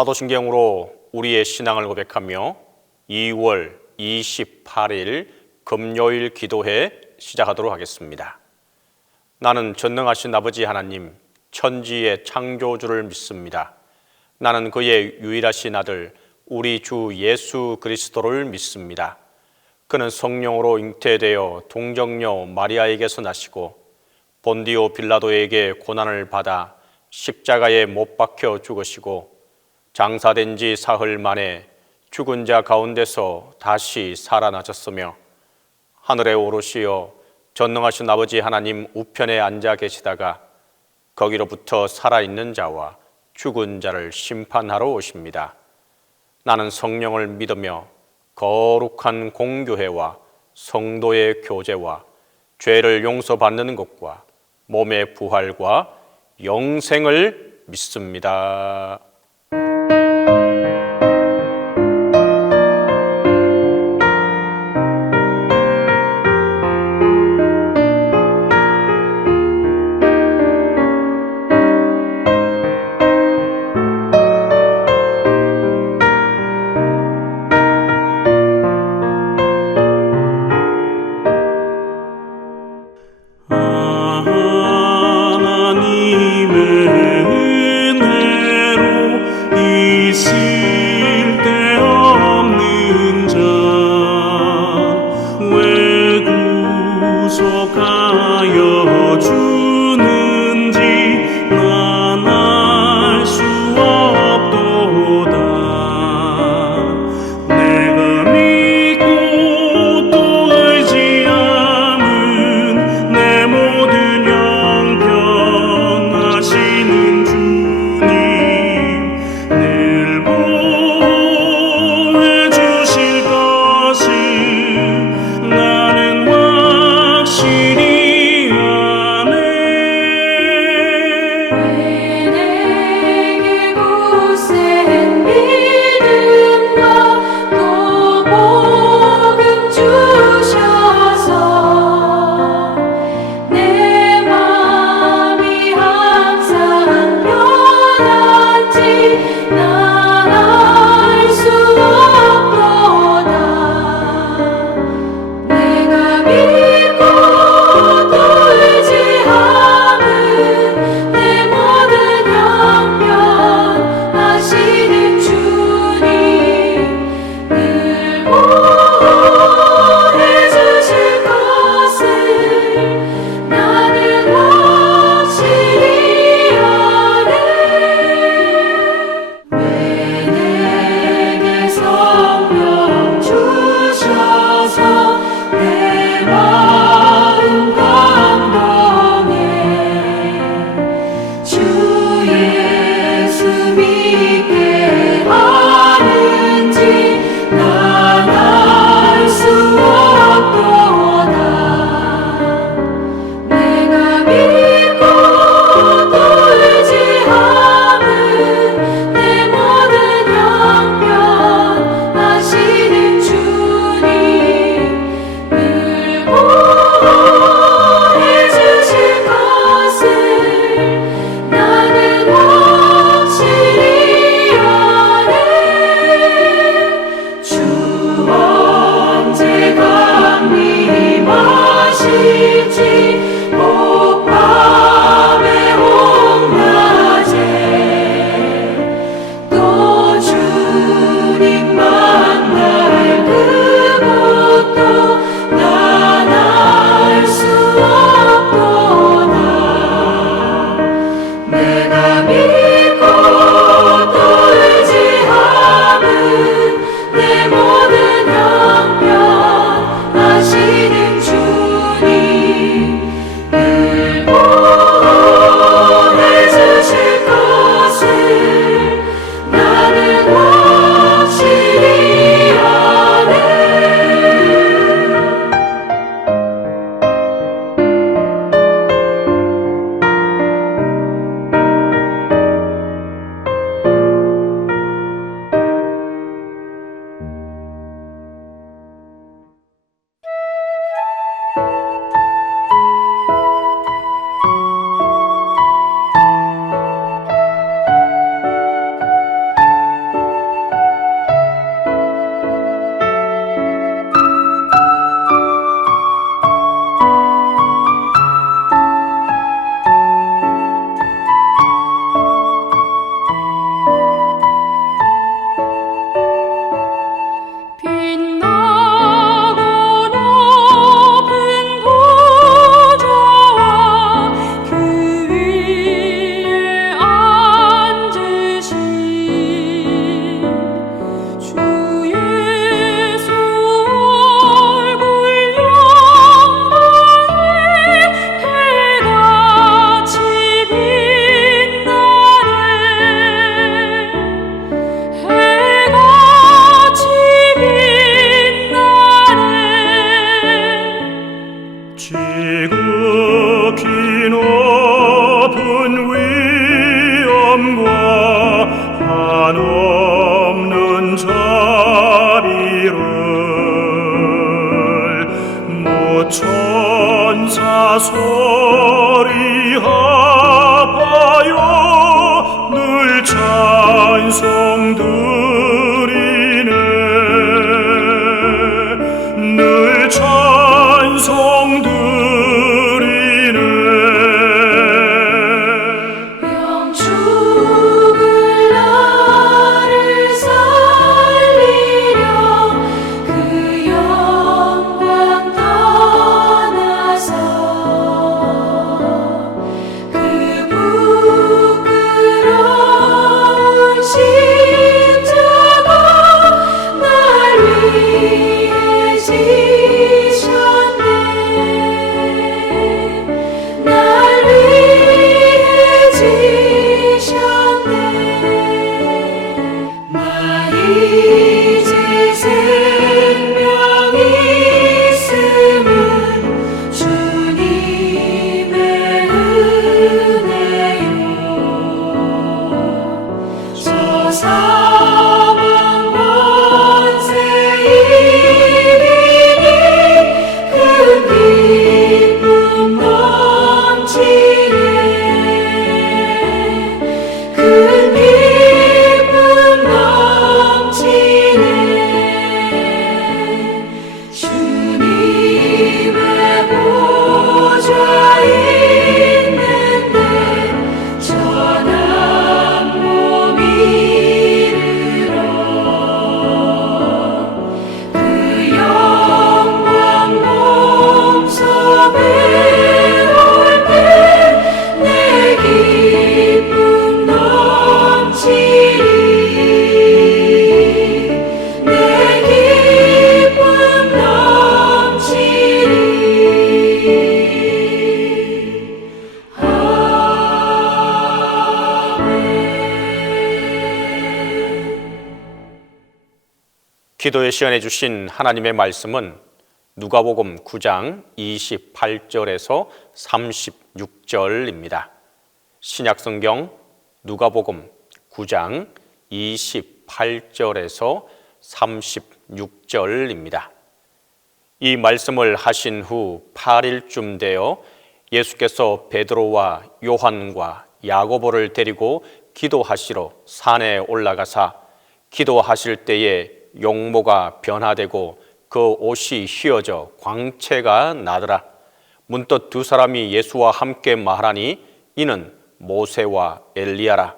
사도신경으로 우리의 신앙을 고백하며 2월 28일 금요일 기도회 시작하도록 하겠습니다. 나는 전능하신 아버지 하나님, 천지의 창조주를 믿습니다. 나는 그의 유일하신 아들 우리 주 예수 그리스도를 믿습니다. 그는 성령으로 잉태되어 동정녀 마리아에게서 나시고 본디오 빌라도에게 고난을 받아 십자가에 못 박혀 죽으시고 장사된 지 사흘 만에 죽은 자 가운데서 다시 살아나셨으며 하늘에 오르시어 전능하신 아버지 하나님 우편에 앉아 계시다가 거기로부터 살아있는 자와 죽은 자를 심판하러 오십니다. 나는 성령을 믿으며 거룩한 공교회와 성도의 교제와 죄를 용서받는 것과 몸의 부활과 영생을 믿습니다. 하나님의 은혜로 은혜요 저 사망 권세 이기니 큰 기쁨 넘치네 큰 기쁨 넘치네 주님의 보좌 있는데 전한 몸 이르러 그 영광 몸소 배울 때 내 기쁨 넘치리 내 기쁨 넘치리 기도의 시간에 주신 하나님의 말씀은 누가복음 9장 28절에서 36절입니다. 신약성경 누가복음 9장 28절에서 36절입니다. 이 말씀을 하신 후 8일쯤 되어 예수께서 베드로와 요한과 야고보를 데리고 기도하시러 산에 올라가사 기도하실 때에 용모가 변화되고 그 옷이 휘어져 광채가 나더라. 문득 두 사람이 예수와 함께 말하니 이는 모세와 엘리야라.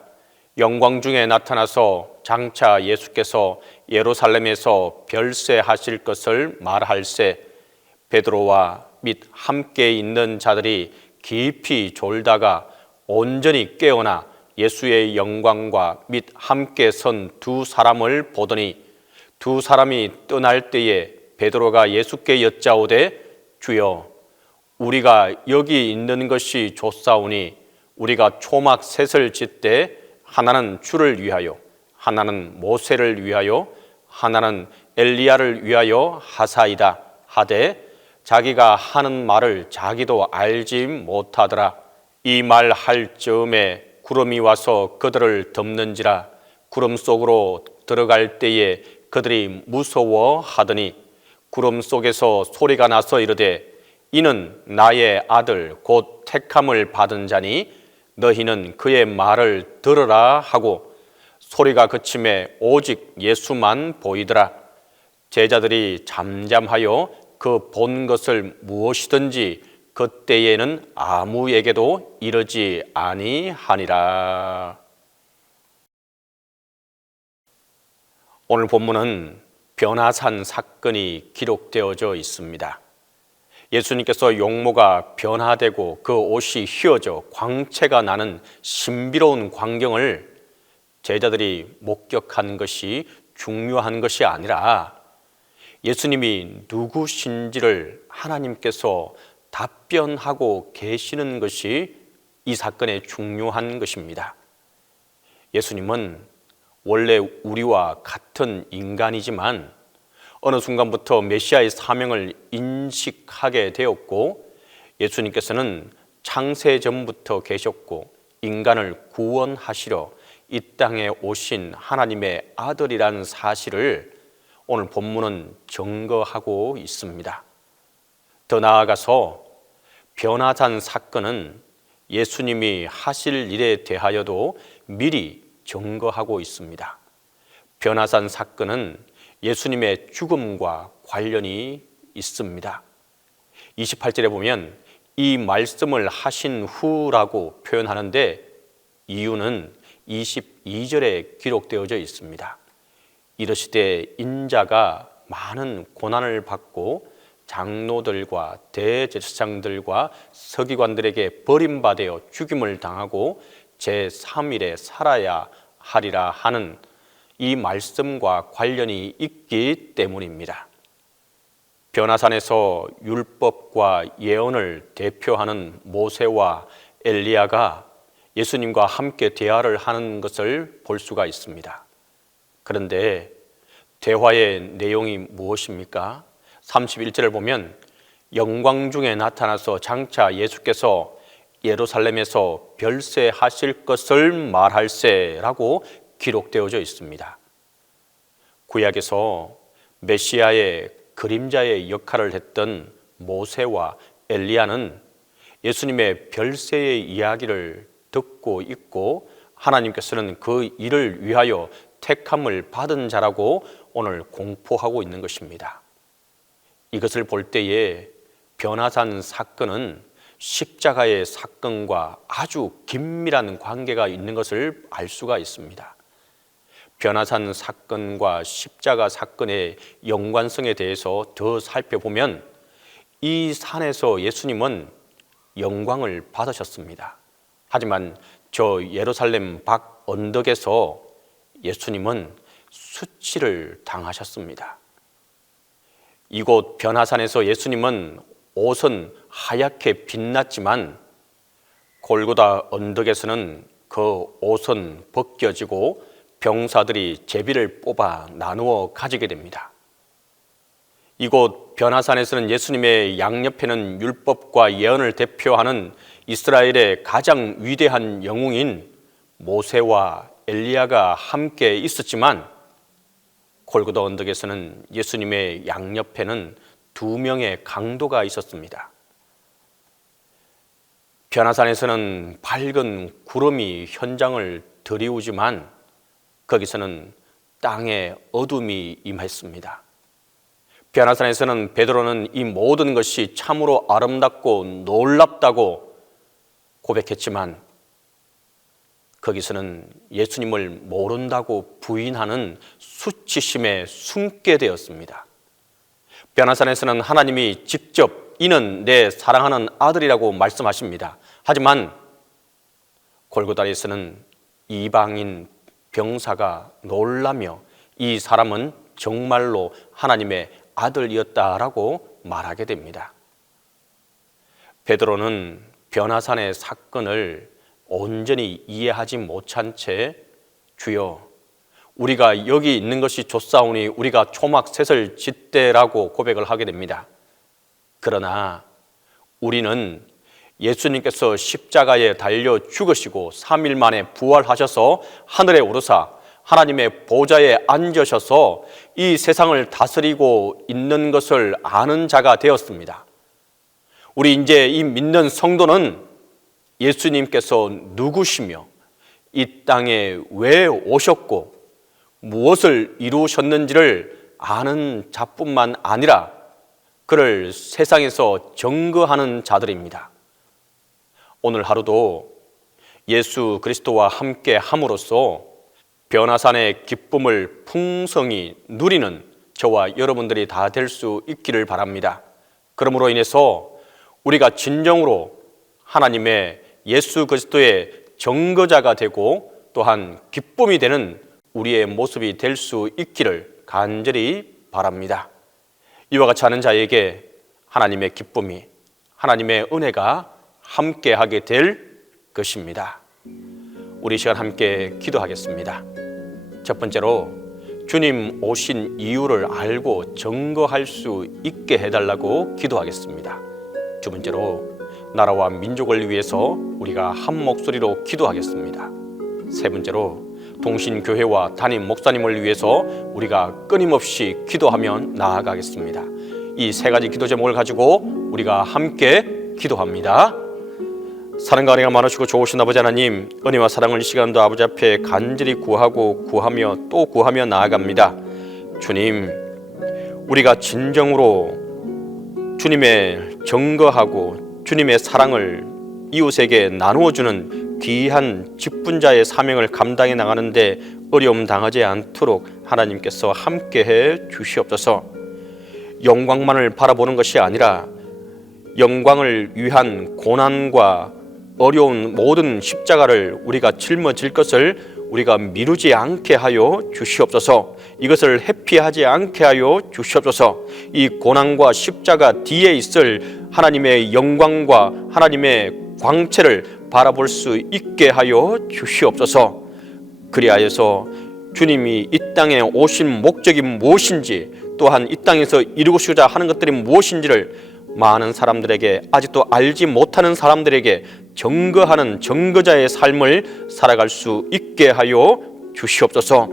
영광 중에 나타나서 장차 예수께서 예루살렘에서 별세하실 것을 말할세 베드로와 및 함께 있는 자들이 깊이 졸다가 온전히 깨어나 예수의 영광과 및 함께 선 두 사람을 보더니 두 사람이 떠날 때에 베드로가 예수께 여짜오되 주여 우리가 여기 있는 것이 좋사오니 우리가 초막 셋을 짓되 하나는 주를 위하여 하나는 모세를 위하여 하나는 엘리야를 위하여 하사이다 하되 자기가 하는 말을 자기도 알지 못하더라. 이 말 할 즈음에 구름이 와서 그들을 덮는지라. 구름 속으로 들어갈 때에 그들이 무서워하더니 구름 속에서 소리가 나서 이르되 이는 나의 아들 곧 택함을 받은 자니 너희는 그의 말을 들으라 하고 소리가 그침에 오직 예수만 보이더라. 제자들이 잠잠하여 그 본 것을 무엇이든지 그때에는 아무에게도 이르지 아니하니라. 오늘 본문은 변화산 사건이 기록되어져 있습니다. 예수님께서 용모가 변화되고 그 옷이 휘어져 광채가 나는 신비로운 광경을 제자들이 목격한 것이 중요한 것이 아니라 예수님이 누구신지를 하나님께서 답변하고 계시는 것이 이 사건의 중요한 것입니다. 예수님은 원래 우리와 같은 인간이지만 어느 순간부터 메시아의 사명을 인식하게 되었고 예수님께서는 창세전부터 계셨고 인간을 구원하시려 이 땅에 오신 하나님의 아들이라는 사실을 오늘 본문은 증거하고 있습니다. 더 나아가서 변화산 사건은 예수님이 하실 일에 대하여도 미리 증거하고 있습니다. 변화산 사건은 예수님의 죽음과 관련이 있습니다. 28절에 보면 이 말씀을 하신 후라고 표현하는데 이유는 22절에 기록되어져 있습니다. 이르시되 인자가 많은 고난을 받고 장로들과 대제사장들과 서기관들에게 버림받아 죽임을 당하고 제3일에 살아야 하리라 하는 이 말씀과 관련이 있기 때문입니다. 변화산에서 율법과 예언을 대표하는 모세와 엘리야가 예수님과 함께 대화를 하는 것을 볼 수가 있습니다. 그런데 대화의 내용이 무엇입니까? 31절을 보면 영광 중에 나타나서 장차 예수께서 예루살렘에서 별세하실 것을 말할세라고 기록되어져 있습니다. 구약에서 메시아의 그림자의 역할을 했던 모세와 엘리야는 예수님의 별세의 이야기를 듣고 있고 하나님께서는 그 일을 위하여 택함을 받은 자라고 오늘 공포하고 있는 것입니다. 이것을 볼 때에 변화산 사건은 십자가의 사건과 아주 긴밀한 관계가 있는 것을 알 수가 있습니다. 변화산 사건과 십자가 사건의 연관성에 대해서 더 살펴보면 이 산에서 예수님은 영광을 받으셨습니다. 하지만 저 예루살렘 밖 언덕에서 예수님은 수치를 당하셨습니다. 이곳 변화산에서 예수님은 옷은 하얗게 빛났지만 골고다 언덕에서는 그 옷은 벗겨지고 병사들이 제비를 뽑아 나누어 가지게 됩니다. 이곳 변화산에서는 예수님의 양옆에는 율법과 예언을 대표하는 이스라엘의 가장 위대한 영웅인 모세와 엘리야가 함께 있었지만 골고다 언덕에서는 예수님의 양옆에는 2명의 강도가 있었습니다. 변화산에서는 밝은 구름이 현장을 드리우지만 거기서는 땅에 어둠이 임했습니다. 변화산에서는 베드로는 이 모든 것이 참으로 아름답고 놀랍다고 고백했지만 거기서는 예수님을 모른다고 부인하는 수치심에 숨게 되었습니다. 변화산에서는 하나님이 직접 이는 내 사랑하는 아들이라고 말씀하십니다. 하지만 골고다에서는 이방인 병사가 놀라며 이 사람은 정말로 하나님의 아들이었다라고 말하게 됩니다. 베드로는 변화산의 사건을 온전히 이해하지 못한 채 주여 우리가 여기 있는 것이 좋사오니 우리가 초막셋을 짓되라고 고백을 하게 됩니다. 그러나 우리는 예수님께서 십자가에 달려 죽으시고 3일 만에 부활하셔서 하늘에 오르사 하나님의 보좌에 앉으셔서 이 세상을 다스리고 있는 것을 아는 자가 되었습니다. 우리 이제 이 믿는 성도는 예수님께서 누구시며 이 땅에 왜 오셨고 무엇을 이루셨는지를 아는 자뿐만 아니라 그를 세상에서 증거하는 자들입니다. 오늘 하루도 예수 그리스도와 함께 함으로써 변화산의 기쁨을 풍성히 누리는 저와 여러분들이 다 될 수 있기를 바랍니다. 그러므로 인해서 우리가 진정으로 하나님의 예수 그리스도의 증거자가 되고 또한 기쁨이 되는 우리의 모습이 될 수 있기를 간절히 바랍니다. 이와 같이 하는 자에게 하나님의 기쁨이, 하나님의 은혜가 함께하게 될 것입니다. 우리 시간 함께 기도하겠습니다. 첫 번째로 주님 오신 이유를 알고 증거할 수 있게 해달라고 기도하겠습니다. 두 번째로 나라와 민족을 위해서 우리가 한 목소리로 기도하겠습니다. 세 번째로 동신교회와 담임 목사님을 위해서 우리가 끊임없이 기도하며 나아가겠습니다. 이 세 가지 기도 제목을 가지고 우리가 함께 기도합니다. 사랑과 은혜가 많으시고 좋으신 아버지 하나님, 은혜와 사랑을 이 시간도 아버지 앞에 간절히 구하며 또 구하며 나아갑니다. 주님, 우리가 진정으로 주님의 증거하고 주님의 사랑을 이웃에게 나누어주는 귀한 직분자의 사명을 감당해 나가는데 어려움 당하지 않도록 하나님께서 함께해 주시옵소서. 영광만을 바라보는 것이 아니라 영광을 위한 고난과 어려운 모든 십자가를 우리가 짊어질 것을 우리가 미루지 않게 하여 주시옵소서. 이것을 회피하지 않게 하여 주시옵소서. 이 고난과 십자가 뒤에 있을 하나님의 영광과 하나님의 광채를 바라볼 수 있게 하여 주시옵소서. 그리하여서 주님이 이 땅에 오신 목적이 무엇인지, 또한 이 땅에서 이루고자 하는 것들이 무엇인지를 많은 사람들에게, 아직도 알지 못하는 사람들에게 증거하는 증거자의 삶을 살아갈 수 있게 하여 주시옵소서.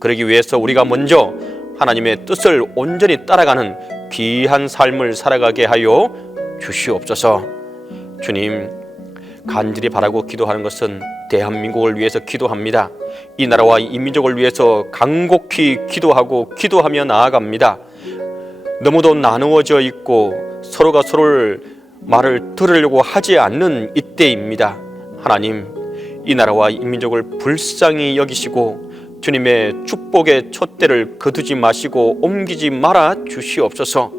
그러기 위해서 우리가 먼저 하나님의 뜻을 온전히 따라가는 귀한 삶을 살아가게 하여 주시옵소서. 주님, 간절히 바라고 기도하는 것은 대한민국을 위해서 기도합니다. 이 나라와 이 민족을 위해서 간곡히 기도하며 나아갑니다. 너무도 나누어져 있고 서로가 서로를 말을 들으려고 하지 않는 이때입니다. 하나님, 이 나라와 이 민족을 불쌍히 여기시고 주님의 축복의 촛대를 거두지 마시고 옮기지 말아 주시옵소서.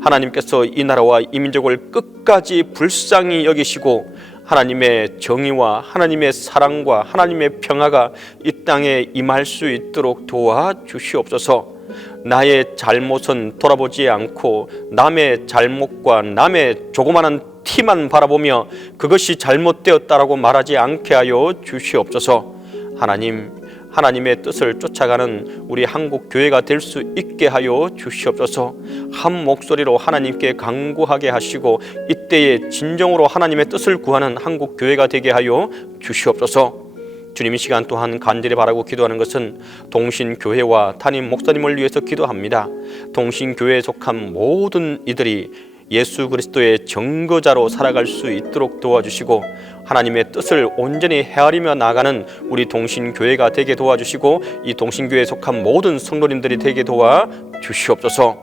하나님께서 이 나라와 이 민족을 끝까지 불쌍히 여기시고 하나님의 정의와 하나님의 사랑과 하나님의 평화가 이 땅에 임할 수 있도록 도와주시옵소서. 나의 잘못은 돌아보지 않고 남의 잘못과 남의 조그마한 티만 바라보며 그것이 잘못되었다라고 말하지 않게 하여 주시옵소서. 하나님, 하나님의 뜻을 쫓아가는 우리 한국 교회가 될 수 있게 하여 주시옵소서. 한 목소리로 하나님께 간구하게 하시고 이때에 진정으로 하나님의 뜻을 구하는 한국 교회가 되게 하여 주시옵소서. 주님, 이 시간 또한 간절히 바라고 기도하는 것은 동신교회와 담임 목사님을 위해서 기도합니다. 동신교회에 속한 모든 이들이 예수 그리스도의 증거자로 살아갈 수 있도록 도와주시고 하나님의 뜻을 온전히 헤아리며 나가는 우리 동신교회가 되게 도와주시고 이 동신교회에 속한 모든 성도님들이 되게 도와주시옵소서.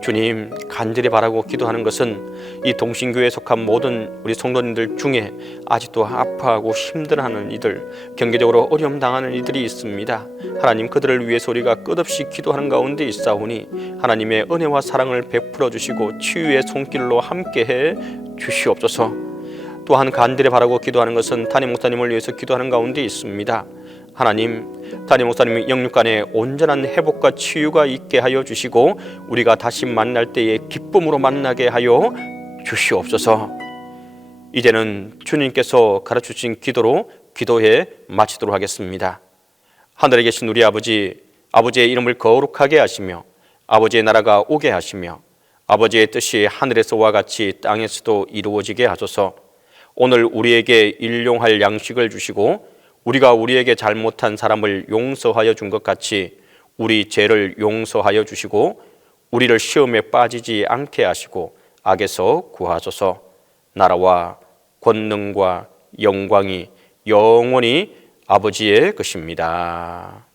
주님, 간절히 바라고 기도하는 것은 이 동신교회에 속한 모든 우리 성도님들 중에 아직도 아파하고 힘들어하는 이들, 경제적으로 어려움 당하는 이들이 있습니다. 하나님, 그들을 위해서 우리가 끝없이 기도하는 가운데 있사오니 하나님의 은혜와 사랑을 베풀어 주시고 치유의 손길로 함께해 주시옵소서. 또한 간절히 바라고 기도하는 것은 담임 목사님을 위해서 기도하는 가운데 있습니다. 하나님, 담임 목사님의 영육간에 온전한 회복과 치유가 있게 하여 주시고 우리가 다시 만날 때에 기쁨으로 만나게 하여 주시옵소서. 이제는 주님께서 가르쳐주신 기도로 기도해 마치도록 하겠습니다. 하늘에 계신 우리 아버지, 아버지의 이름을 거룩하게 하시며 아버지의 나라가 오게 하시며 아버지의 뜻이 하늘에서와 같이 땅에서도 이루어지게 하소서. 오늘 우리에게 일용할 양식을 주시고 우리가 우리에게 잘못한 사람을 용서하여 준 것 같이 우리 죄를 용서하여 주시고 우리를 시험에 빠지지 않게 하시고 악에서 구하소서. 나라와 권능과 영광이 영원히 아버지의 것입니다.